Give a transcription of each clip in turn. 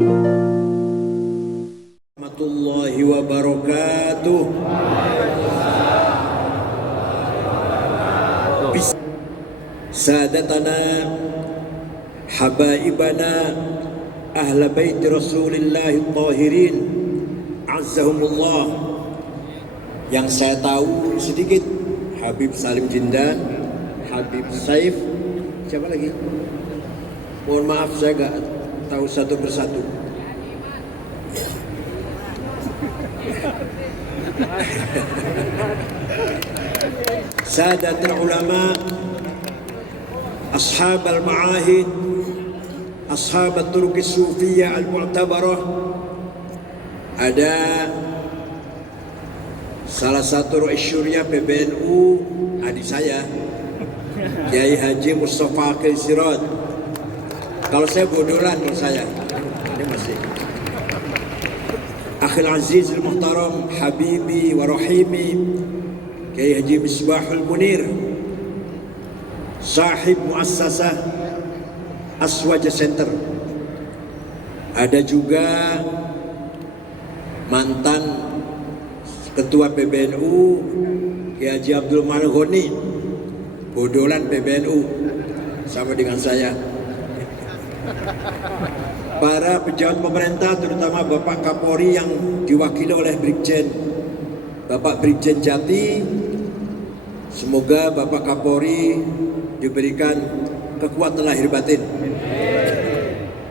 Warahmatullahi wabarakatuh. Sadatana habaibana ahla bait Rasulillah tahirin azzahumullah. Yang saya tahu sedikit Habib Salim Jindan, Habib Saif, siapa lagi? Mohon maaf saya gak tahu satu persatu. Sadatul ulama, ashab al-ma'ahid, ashab al-turuq as-sufiyah al-mu'tabarah. Ada salah satu Rais Syuriah PBNU, adik saya, Kiai Haji Mustafa Akhil Siraj. Kalau saya bodolan, kalau saya ini masih Akhil Aziz al-Muhtaram, Habibi wa Rahimi, Kiai Haji Misbahul Munir, sahib muassasah Aswaja Center. Ada juga mantan Ketua PBNU Kiai Haji Abdul Malghoni, bodolan PBNU sama dengan saya. Para pejabat pemerintah, terutama Bapak Kapolri yang diwakili oleh Brigjen Bapak Brigjen Jati, semoga Bapak Kapolri diberikan kekuatan lahir batin.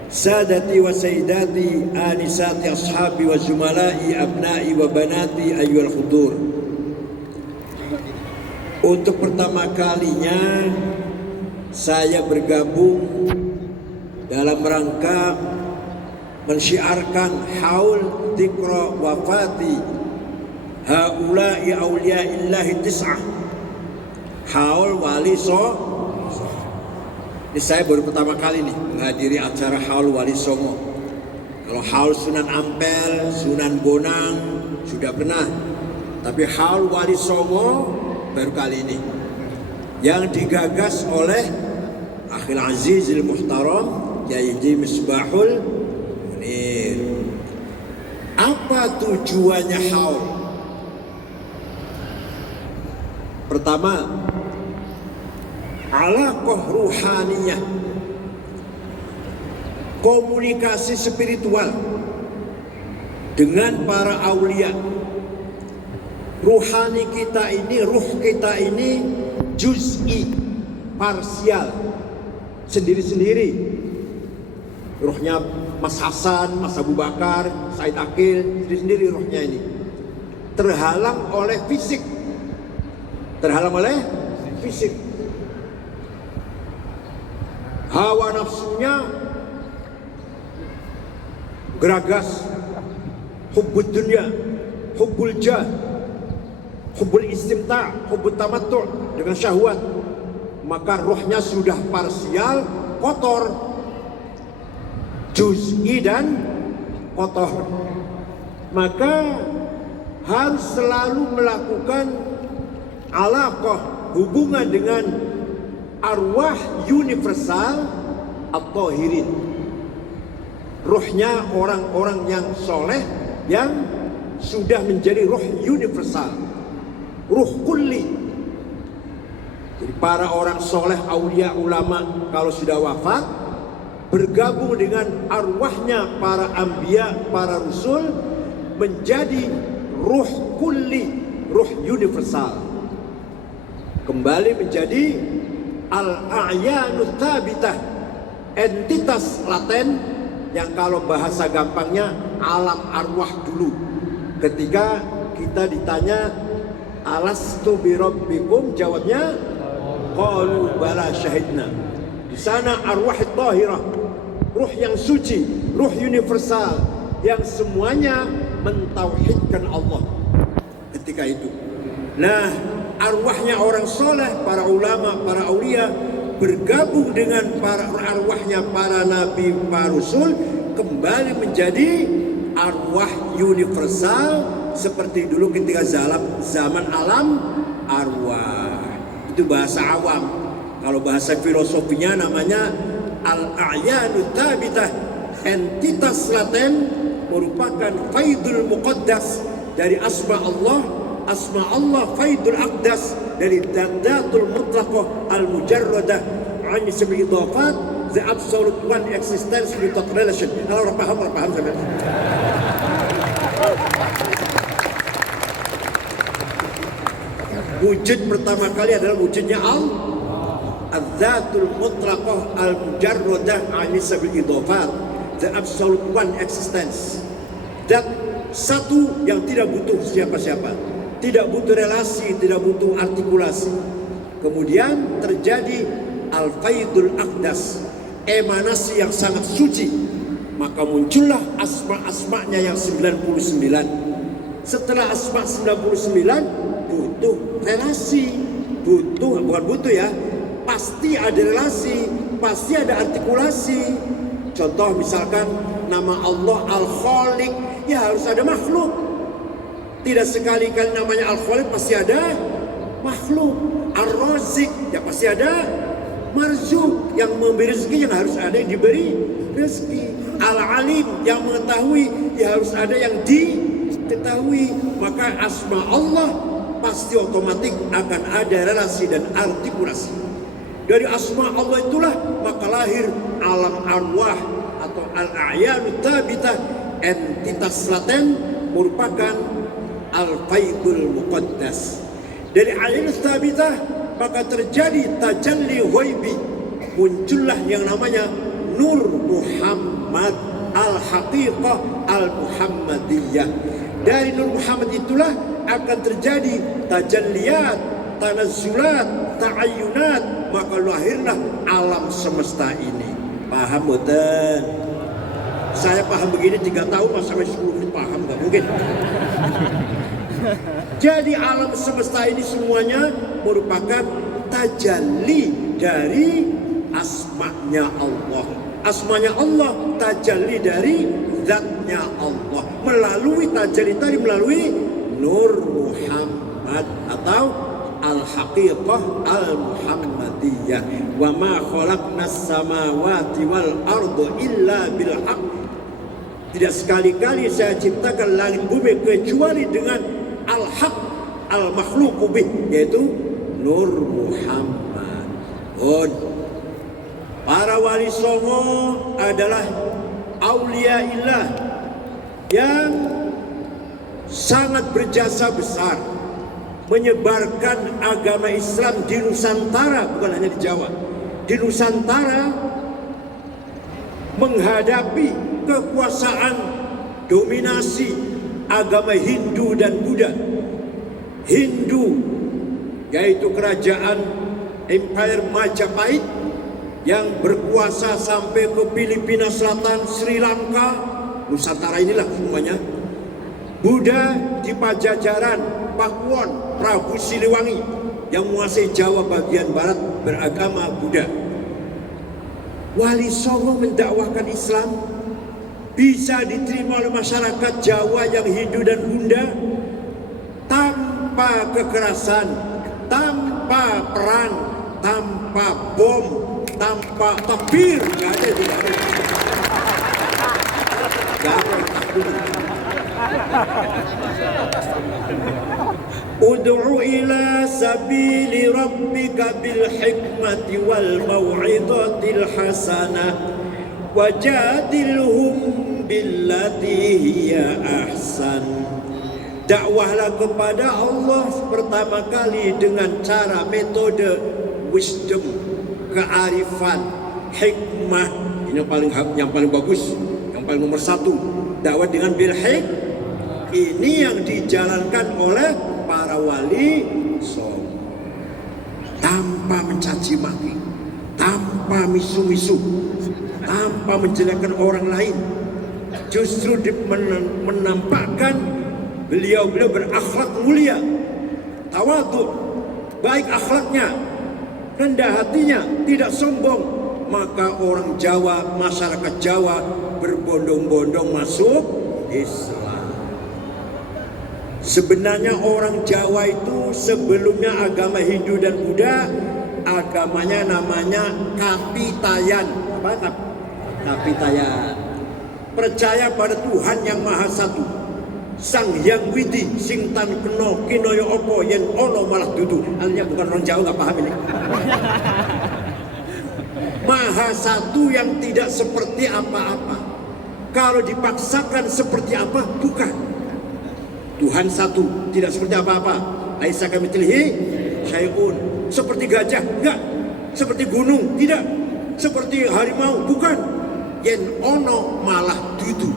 Sadati wa sayyidati anisati ashabi wa zumalai abnai wa banati ayyuhal khudur. Untuk pertama kalinya saya bergabung dalam rangka mensyiarkan haul dzikra wafati haula'i auliya'illahi tis'ah, haul wali ini saya baru pertama kali nih menghadiri acara haul wali songo. Kalau haul Sunan Ampel, Sunan Bonang sudah pernah, tapi haul wali songo baru kali ini, yang digagas oleh Akhil Aziz al-Muhtaram Kiai Haji Misbahul Munir. Apa tujuannya haul? Pertama, alaqah ruhaniyah, komunikasi spiritual dengan para aulia. Ruhani kita ini, ruh kita ini juz'i, parsial, sendiri-sendiri. Ruhnya Mas Hasan, Mas Abu Bakar, Said Akil, sendiri-sendiri ruhnya ini. Terhalang oleh fisik. Terhalang oleh fisik. Hawa nafsunya geragas, hubbud dunya, hubbul jah, hubbul istimta', hubbul tamattu' dengan syahwat. Maka rohnya sudah parsial, kotor, juz'i dan kotor. Maka harus selalu melakukan alaqah, hubungan dengan arwah universal at-tahirin, ruhnya orang-orang yang soleh yang sudah menjadi ruh universal, ruh kulli. Jadi para orang soleh, aulia, ulama kalau sudah wafat bergabung dengan arwahnya para anbiya, para rasul, menjadi ruh kulli, ruh universal, kembali menjadi al-a'yanut thabitah, entitas laten yang kalau bahasa gampangnya alam arwah dulu. Ketika kita ditanya alastu bi rabbikum, jawabnya qalu bala syahidna. Di sana arwah tahirah, ruh yang suci, ruh universal yang semuanya mentauhidkan Allah ketika itu. Nah, arwahnya orang soleh, para ulama, para aulia bergabung dengan para arwahnya para nabi, para rasul, kembali menjadi arwah universal seperti dulu ketika zaman alam arwah. Itu bahasa awam. Kalau bahasa filosofinya namanya al-a'yanut thabitah, entitas laten merupakan faidul muqaddas dari asma Allah faidul aqdas dari dadatul mutlaqah al-mujarradah an ismi idafat the absolute one existence without relation. Kalau orang paham sampai. Wujud pertama kali adalah wujudnya al-dzatul mutlaqah al-mujarradah an ismi idafat the absolute one existence. Dat satu yang tidak butuh siapa-siapa, tidak butuh relasi, tidak butuh artikulasi. Kemudian terjadi al-faidul aqdas, emanasi yang sangat suci. Maka muncullah asma-asmanya yang 99. Setelah asma 99 butuh relasi, pasti ada relasi, pasti ada artikulasi. Contoh misalkan nama Allah Al-Khaliq, ya harus ada makhluk. Tidak sekali-kali namanya Al-Khaliq, pasti ada makhluk. Ar-Razik, ya pasti ada marzuk, yang memberi rezeki yang harus ada yang diberi rezeki. Al-Alim, yang mengetahui, ya harus ada yang diketahui. Maka asma Allah pasti otomatis akan ada relasi dan artikulasi. Dari asma Allah itulah maka lahir alam arwah atau al-a'yanut tabitah, entitas laten merupakan al-faidul muqaddas. Dari a'yanut tabitah maka terjadi tajalli ghaibi, muncullah yang namanya Nur Muhammad al-haqiqah al-muhammadiyah. Dari Nur Muhammad itulah akan terjadi tajalliyat, tanazzulat, ta'ayyunat, maka lahirlah alam semesta ini. Paham betul? Saya paham begini 3 tahun sampai 10 menit paham, gak mungkin. Jadi alam semesta ini semuanya merupakan tajalli dari asma'nya Allah. Asma'nya Allah tajalli dari zatnya Allah. Melalui tajalli tadi, melalui Nur Muhammad atau al-haqiqah al-muhammadiyah. Wa ma khalaqnas samawati wal arda illa bil haqq. Tidak sekali-kali saya ciptakan langit bumi kecuali dengan al-haq al-makhluqu bih, yaitu Nur Muhammad. Para wali songo adalah auliaillah yang sangat berjasa besar menyebarkan agama Islam di Nusantara, bukan hanya di Jawa. Di Nusantara menghadapi kekuasaan dominasi agama Hindu dan Buddha. Hindu yaitu kerajaan Empire Majapahit yang berkuasa sampai ke Filipina Selatan, Sri Lanka, Nusantara inilah semuanya. Buddha di Pajajaran, Pakuwon, Prabu Siliwangi yang menguasai Jawa bagian barat beragama Buddha. Wali Songo mendakwahkan Islam bisa diterima oleh masyarakat Jawa yang Hindu dan Buddha tanpa kekerasan, tanpa perang, tanpa bom, tanpa takbir, tidak ada. Ud'u ila sabili rabbika bil hikmati wal mau'izatil hasanah wajadilhum billati hiya ahsan. Dakwahlah kepada Allah pertama kali dengan cara metode wisdom, kearifan, hikmah. Ini yang paling bagus, yang paling nomor 1. Dakwah dengan bil hikmah. Ini yang dijalankan oleh para wali songo, tanpa mencaci maki, tanpa misu-misu, tanpa menjelekkan orang lain. Justru menampakkan beliau berakhlak mulia, tawadhu, baik akhlaknya, rendah hatinya, tidak sombong. Maka orang Jawa, masyarakat Jawa berbondong-bondong masuk Islam. Sebenarnya orang Jawa itu sebelumnya agama Hindu dan Buddha, agamanya namanya Kapitayan. Apa? Kapitayan. percaya pada Tuhan yang Maha Satu, Sang Hyang Widi sing tan kena kinaya apa yen ana malah dudu. Artinya bukan orang Jawa, nggak paham ini. Maha Satu yang tidak seperti apa-apa. Kalau dipaksakan seperti apa, bukan. Tuhan satu, tidak seperti apa-apa. Laisa kamitslihi syai'un. Seperti gajah, enggak. Seperti gunung, tidak. Seperti harimau, bukan. Yen ono malah dudu.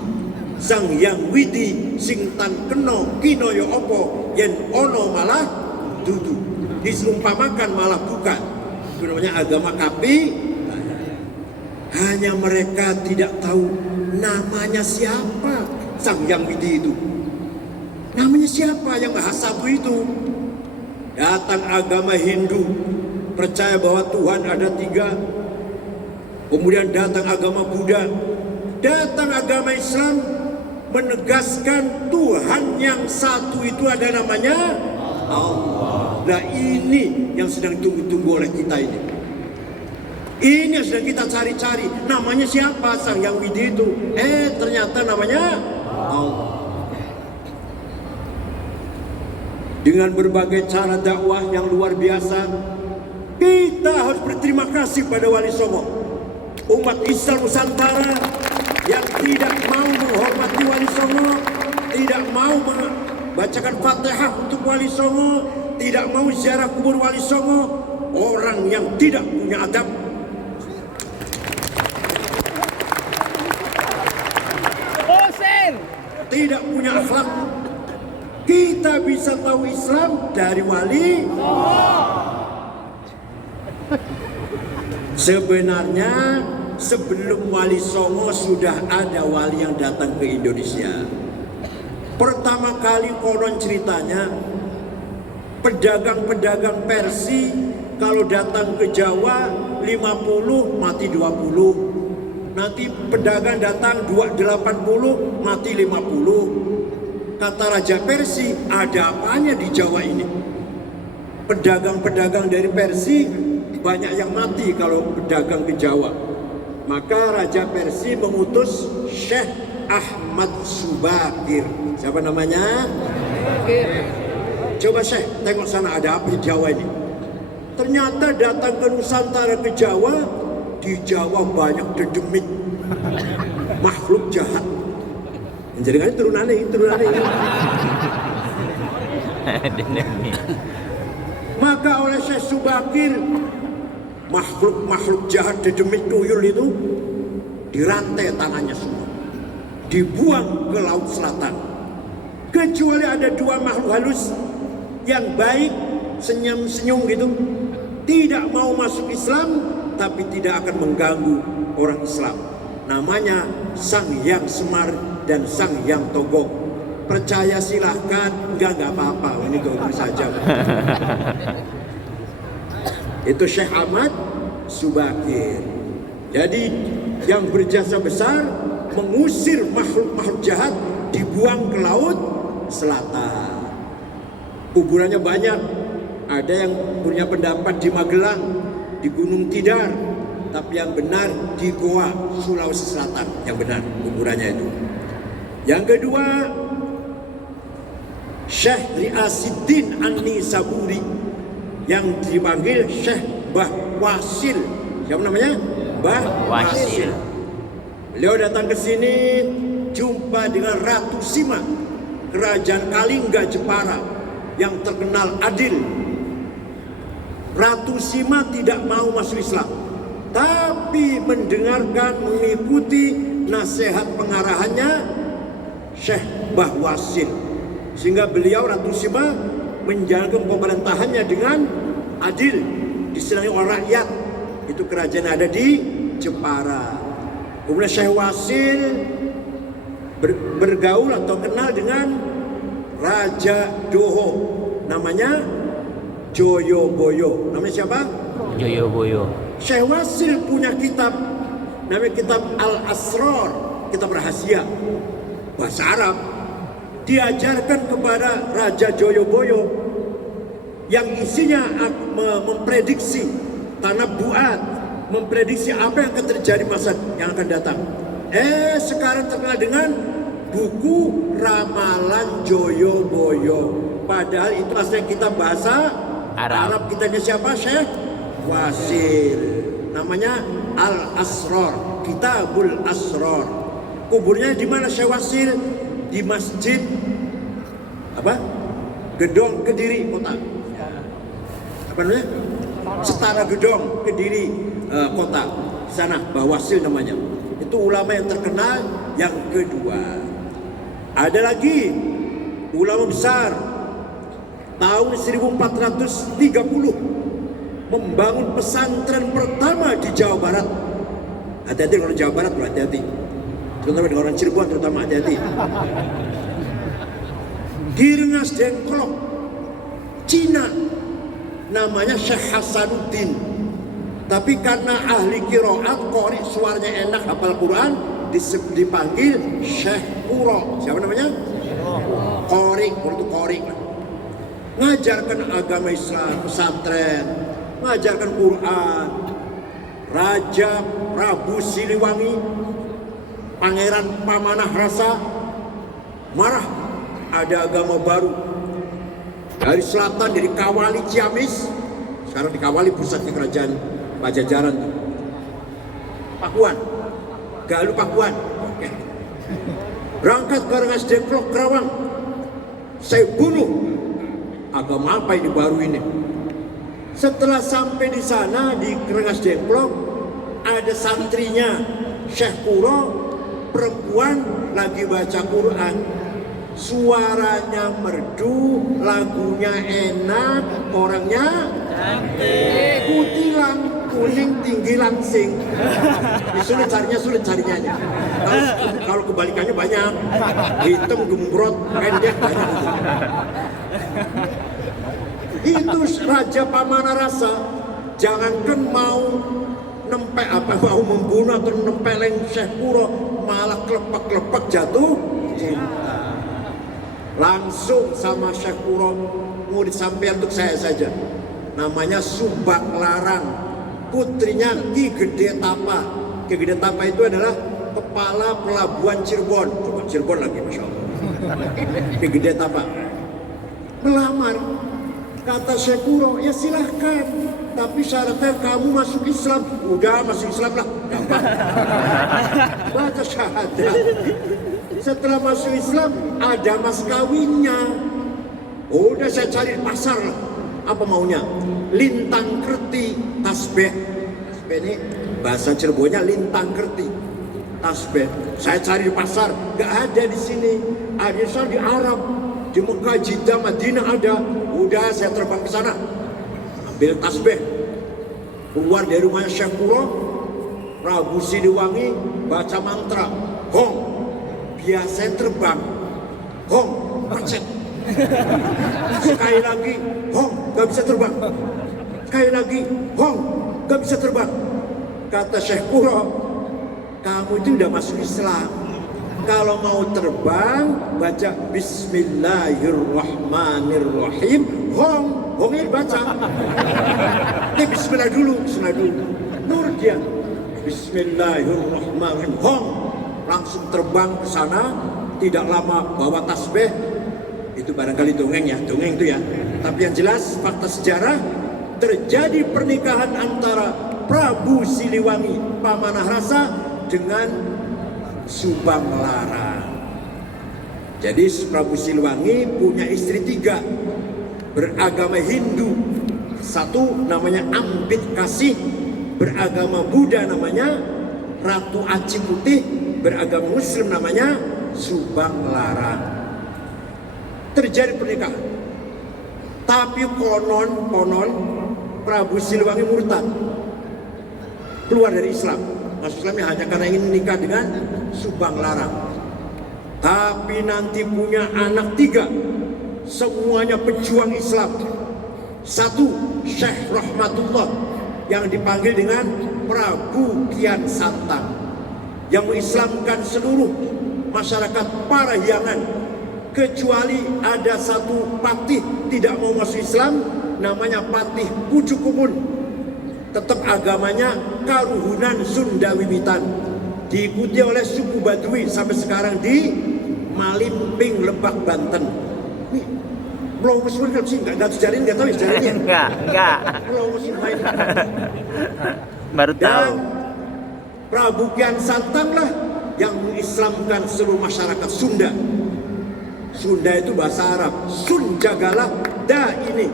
Sang Hyang Widi sing tan kena kinaya apa yen ono malah dudu. Disumpamakan malah bukan. Itu namanya agama kapi. Hanya mereka tidak tahu namanya siapa Sang Hyang Widi itu. Namanya siapa yang Maha Satu itu? Datang agama Hindu, percaya bahwa Tuhan ada 3. Kemudian datang agama Buddha. Datang agama Islam, menegaskan Tuhan yang satu itu ada namanya Allah. Nah ini yang sedang tunggu-tunggu oleh kita ini. Ini yang sedang kita cari-cari. Namanya siapa Sang Hyang Widi itu? Ternyata namanya Allah. Dengan berbagai cara dakwah yang luar biasa, kita harus berterima kasih pada Wali Songo. Umat Islam Nusantara yang tidak mau menghormati Wali Songo, tidak mau membacakan Fatihah untuk Wali Songo, tidak mau ziarah kubur Wali Songo, orang yang tidak punya adab. Tidak punya akhlak. Kita bisa tahu Islam dari Wali. Sebenarnya sebelum Wali Songo sudah ada wali yang datang ke Indonesia. Pertama kali konon ceritanya, pedagang-pedagang Persia kalau datang ke Jawa 50 mati 20. Nanti pedagang datang 280 mati 50. Kata Raja Persia, ada apanya di Jawa ini? Pedagang-pedagang dari Persia banyak yang mati kalau pedagang ke Jawa. Maka Raja Persia mengutus Syekh Ahmad Subakir. Siapa namanya? Coba Syekh, tengok sana ada apa di Jawa ini. Ternyata datang ke Nusantara, ke Jawa. Di Jawa banyak dedemit, makhluk jahat. Jadi kan turunan ini. Maka oleh Syekh Subakir, makhluk jahat dedemit tuyul itu dirantai tangannya semua, dibuang ke Laut Selatan. Kecuali ada 2 makhluk halus yang baik, senyum-senyum gitu, tidak mau masuk Islam, tapi tidak akan mengganggu orang Islam. Namanya Sang Hyang Semar dan Sang Hyang Togong. Percaya silahkan, enggak apa-apa, ini ganggu saja. Itu Syekh Ahmad Subakir. Jadi yang berjasa besar mengusir makhluk-makhluk jahat, dibuang ke Laut Selatan. Kuburannya banyak. Ada yang punya pendapat di Magelang, di Gunung Tidar, tapi yang benar di Goa, Sulawesi Selatan, yang benar kuburannya itu. Yang kedua, Syekh Riasiddin An-Nisaburi yang dipanggil Syekh Mbah Wasil. Siapa namanya? Mbah Wasil. Beliau datang ke sini jumpa dengan Ratu Sima, Kerajaan Kalingga Jepara yang terkenal adil. Ratu Sima tidak mau masuk Islam, tapi mendengarkan, mengikuti nasihat pengarahannya Syekh Mbah Wasil, sehingga beliau Ratu Sima menjalankan pemerintahannya dengan adil, disenangi oleh rakyat. Itu kerajaan ada di Jepara. Kemudian Syekh Wasil bergaul atau kenal dengan Raja Doho, namanya Joyoboyo. Namanya siapa? Joyoboyo. Syekh Wasil punya kitab, namanya kitab Al-Asrar, kitab rahasia, bahasa Arab. Diajarkan kepada Raja Joyoboyo yang isinya memprediksi tanah buat, memprediksi apa yang akan terjadi masa yang akan datang. Sekarang terkenal dengan buku Ramalan Joyoboyo. Padahal itu asli kitab bahasa Arab. Kitabnya siapa? Syekh Wasil. Namanya Al-Asrar, Kitabul Asrar. Kuburnya di mana Syekh Wasil? Di Masjid Gedong Kediri Kota. Apa namanya? Setara Gedong Kediri Kota. Di sana Mbah Wasil namanya. Itu ulama yang terkenal. Yang kedua, ada lagi ulama besar tahun 1430 membangun pesantren pertama di Jawa Barat. Hati-hati kalau Jawa Barat, hati-hati. Terutama dengan orang Cirebon, terutama hati-hati. Di Rengas Dengklok, Cina, namanya Syekh Hasanuddin. Tapi karena ahli qiraat, qori, suaranya enak, hafal Quran, dipanggil Syekh Kuro. Siapa namanya? Qori, itu qori. Ngajarkan agama Islam, pesantren, ngajarkan Quran. Raja Prabu Siliwangi, Pangeran Pamanah Rasa marah, ada agama baru dari selatan, dari Kawali Ciamis, sekarang di Kawali pusatnya kerajaan Pajajaran, Pakuan, Galuh Pakuan. Oke. Berangkat ke Rengas Dengklok Kerawang, saya bunuh. Agama apa ini baru ini? Setelah sampai di sana di Rengas Dengklok, ada santrinya Syekh Kuro, perempuan lagi baca Quran. Suaranya merdu, lagunya enak, orangnya cantik, kutilang, kuning, tinggi, langsing. Sulit carinya. Kalau kebalikannya banyak, hitam, gembrot, pendek, banyak. Itu Raja Pamanah Rasa, jangankan mau membunuh atau nempeleng Syekh Kuro, malah kelepak-kelepak jatuh cinta. Langsung sama Syekh Kuro, mau disampaikan untuk saya saja. Namanya Subang Larang, putrinya Ki Gede Tapa. Ki Gede Tapa itu adalah kepala pelabuhan Cirebon. Coba Cirebon lagi, Masya Allah. Ki Gede Tapa melamar. Kata Syekh Kuro, ya silahkan, tapi syaratnya kamu masuk Islam. Udah masuk Islam lah, gampang. Baca syahadat. Setelah masuk Islam, ada mas kawinnya. Udah saya cari pasar lah. Apa maunya? Lintang kerti, tasbih. Tasbih ini bahasa Cirebonnya lintang kerti, tasbih. Saya cari di pasar, gak ada di sini. Ada di Arab, di Mekah, Jeddah, Madinah ada. Udah saya terbang ke sana, ambil tasbih. Keluar dari rumahnya Syekh Kuro, Prabu Siliwangi baca mantra, Hong, biasa terbang, Hong, macet. Sekali lagi, Hong, gak bisa terbang. Sekali lagi, Hong, gak bisa terbang. Kata Syekh Kuro, kamu itu udah masuk Islam. Kalau mau terbang, baca Bismillahirrahmanirrahim. Hongnya baca. Bismillah dulu. Nur dia. Bismillahirrahmanirrahim. Hong. Langsung terbang ke sana. Tidak lama bawa tasbih. Itu barangkali dongeng ya. Dongeng itu ya. Tapi yang jelas fakta sejarah, terjadi pernikahan antara Prabu Siliwangi Pamanah Rasa dengan Subang Larang. Jadi Prabu Siliwangi punya istri 3, beragama Hindu. 1 namanya Ambit Kasih, beragama Buddha namanya Ratu Aci Putih, beragama Muslim namanya Subang Larang. Terjadi pernikahan. Tapi konon Prabu Siliwangi murtad, keluar dari Islam. Masuk Islamnya hanya karena ingin menikah dengan Subang Larang. Tapi nanti punya anak 3, semuanya pejuang Islam. 1 Syekh Rahmatullah yang dipanggil dengan Prabu Kian Santang, yang mengislamkan seluruh masyarakat Parahyangan, kecuali ada 1 patih tidak mau masuk Islam, namanya Patih Pucukumun. Tetap agamanya Karuhunan Sunda Wiwitan. diikuti oleh suku Badui sampai sekarang di Malimping, Lebak, Banten. Nih, belum muslim kan sih? Nggak sejarin, nggak tahu ya sejarinnya? Enggak. Belum muslim main. Baru tahu. Dan Prabu Kian Santang lah yang mengislamkan seluruh masyarakat Sunda. Sunda itu bahasa Arab. Sun jagalah da ini.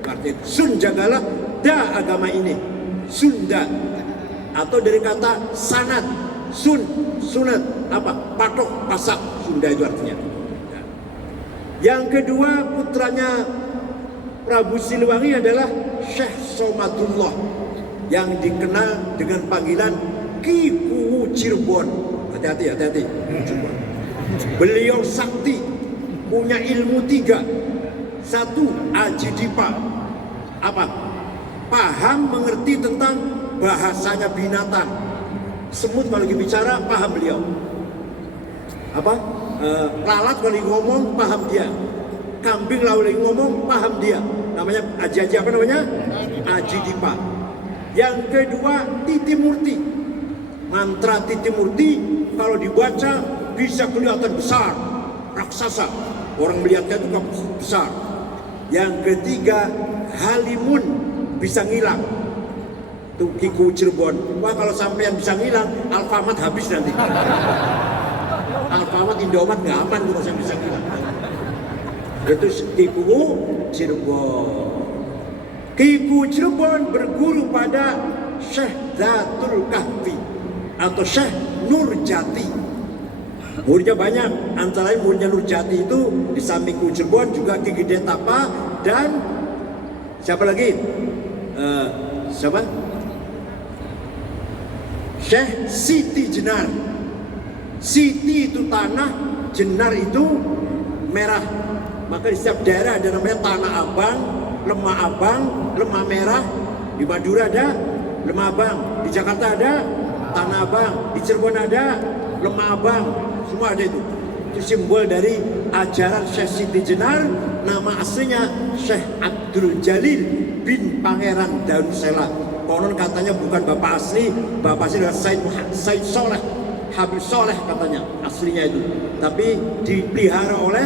Artinya sun jagalah da agama ini. Sunda. Atau dari kata sanat. Sunat. Apa? Patok, pasak. Sunda itu artinya. Yang kedua putranya Prabu Siliwangi adalah Syekh Somadullah yang dikenal dengan panggilan Ki Kuwu Cirebon. Hati-hati. Beliau sakti, punya ilmu 3. 1, Aji Dipa. Apa? Paham, mengerti tentang bahasanya binatang. Semut kalau lagi bicara, paham beliau. Apa? Lalat kalau lagi ngomong, paham dia. Kambing kalau lagi ngomong, paham dia. Namanya Aji apa namanya? Aji Dipa. Yang kedua, Titi Murti. Mantra Titi Murti kalau dibaca bisa kelihatan besar, raksasa. Orang melihatnya itu besar. Yang ketiga, Halimun, bisa ngilang. Tuh Kiku Cirebon. Wah, kalau sampean bisa ngilang, Alfamart habis nanti. Alfamart, Indomaret nggak aman kalau saya bisa ngilang. Itu Kiku Cirebon. Kiku Cirebon berguru pada Syekh Zatul Kahfi atau Syekh Nurjati. Muridnya banyak, antara lain muridnya Nurjati itu di samping Kiku Cirebon juga Ki Gede Tapa dan siapa lagi? Siapa? Syekh Siti Jenar. Siti itu tanah, Jenar itu merah. Maka di setiap daerah ada namanya Tanah Abang, Lemah Abang, Lemah Merah. Di Madura ada Lemah Abang, di Jakarta ada Tanah Abang, di Cirebon ada Lemah Abang. Semua ada itu. Itu simbol dari ajaran Syekh Siti Jenar. Nama aslinya Syekh Abdul Jalil bin Pangeran Darussalam. Konon katanya bukan bapak asli, bapak asli adalah Said Soleh, Habib Soleh katanya aslinya itu. Tapi dipelihara oleh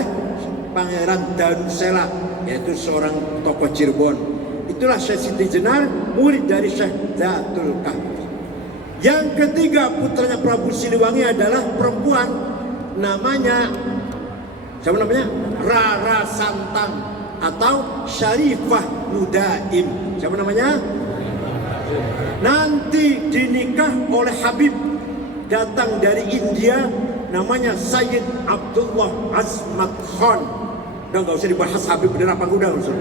Pangeran Darussalam, yaitu seorang tokoh Cirebon. Itulah Syekh Siti Jenar, murid dari Syekh Zatul Kahfi. Yang ketiga putranya Prabu Siliwangi adalah perempuan, namanya siapa namanya? Rara Santang atau Syarifah Mudaim. Siapa namanya? Nanti dinikah oleh Habib datang dari India, namanya Sayyid Abdullah Azmat Khan. Udah nggak usah dibahas Habib bener apa udah usah.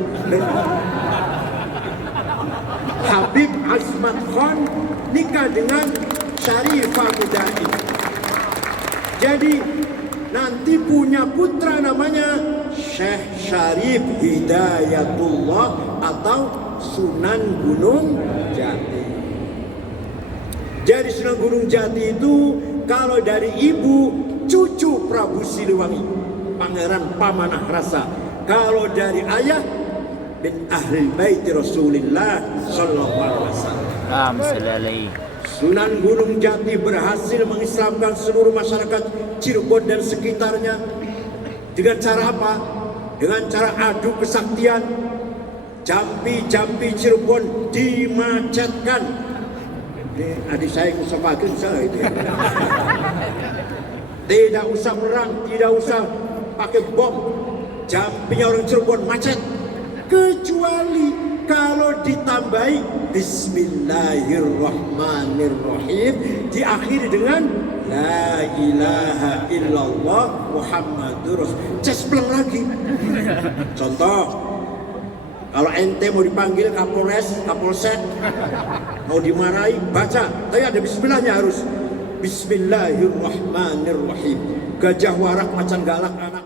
Habib Azmat Khan nikah dengan Syarifah Mudaim. Jadi nanti punya putra namanya Syekh Syarif Hidayatullah atau Sunan Gunung Jati. Jadi Sunan Gunung Jati itu kalau dari ibu cucu Prabu Siliwangi, Pangeran Pamanah Rasa. Kalau dari ayah bin Ahlul Bait Rasulullah sallallahu alaihi wasallam. Sunan Gunung Jati berhasil mengislamkan seluruh masyarakat Cirebon dan sekitarnya. Dengan cara apa? Dengan cara adu kesaktian. Jampi-jampi Cirebon dimacetkan. Adik saya Mustafa saya itu. Tidak usah perang, tidak usah pakai bom. Jampinya orang Cirebon macet. Kecuali kalau ditambahi Bismillahirrahmanirrahim, diakhiri dengan La ilaha illallah Muhammadur Rasul. Cespleng lagi. Contoh, kalau ente mau dipanggil Kapolres, Kapolsek, mau dimarahi, baca. Tapi ada bismillahnya harus. Bismillahirrahmanirrahim. Gajah warak macan galak anak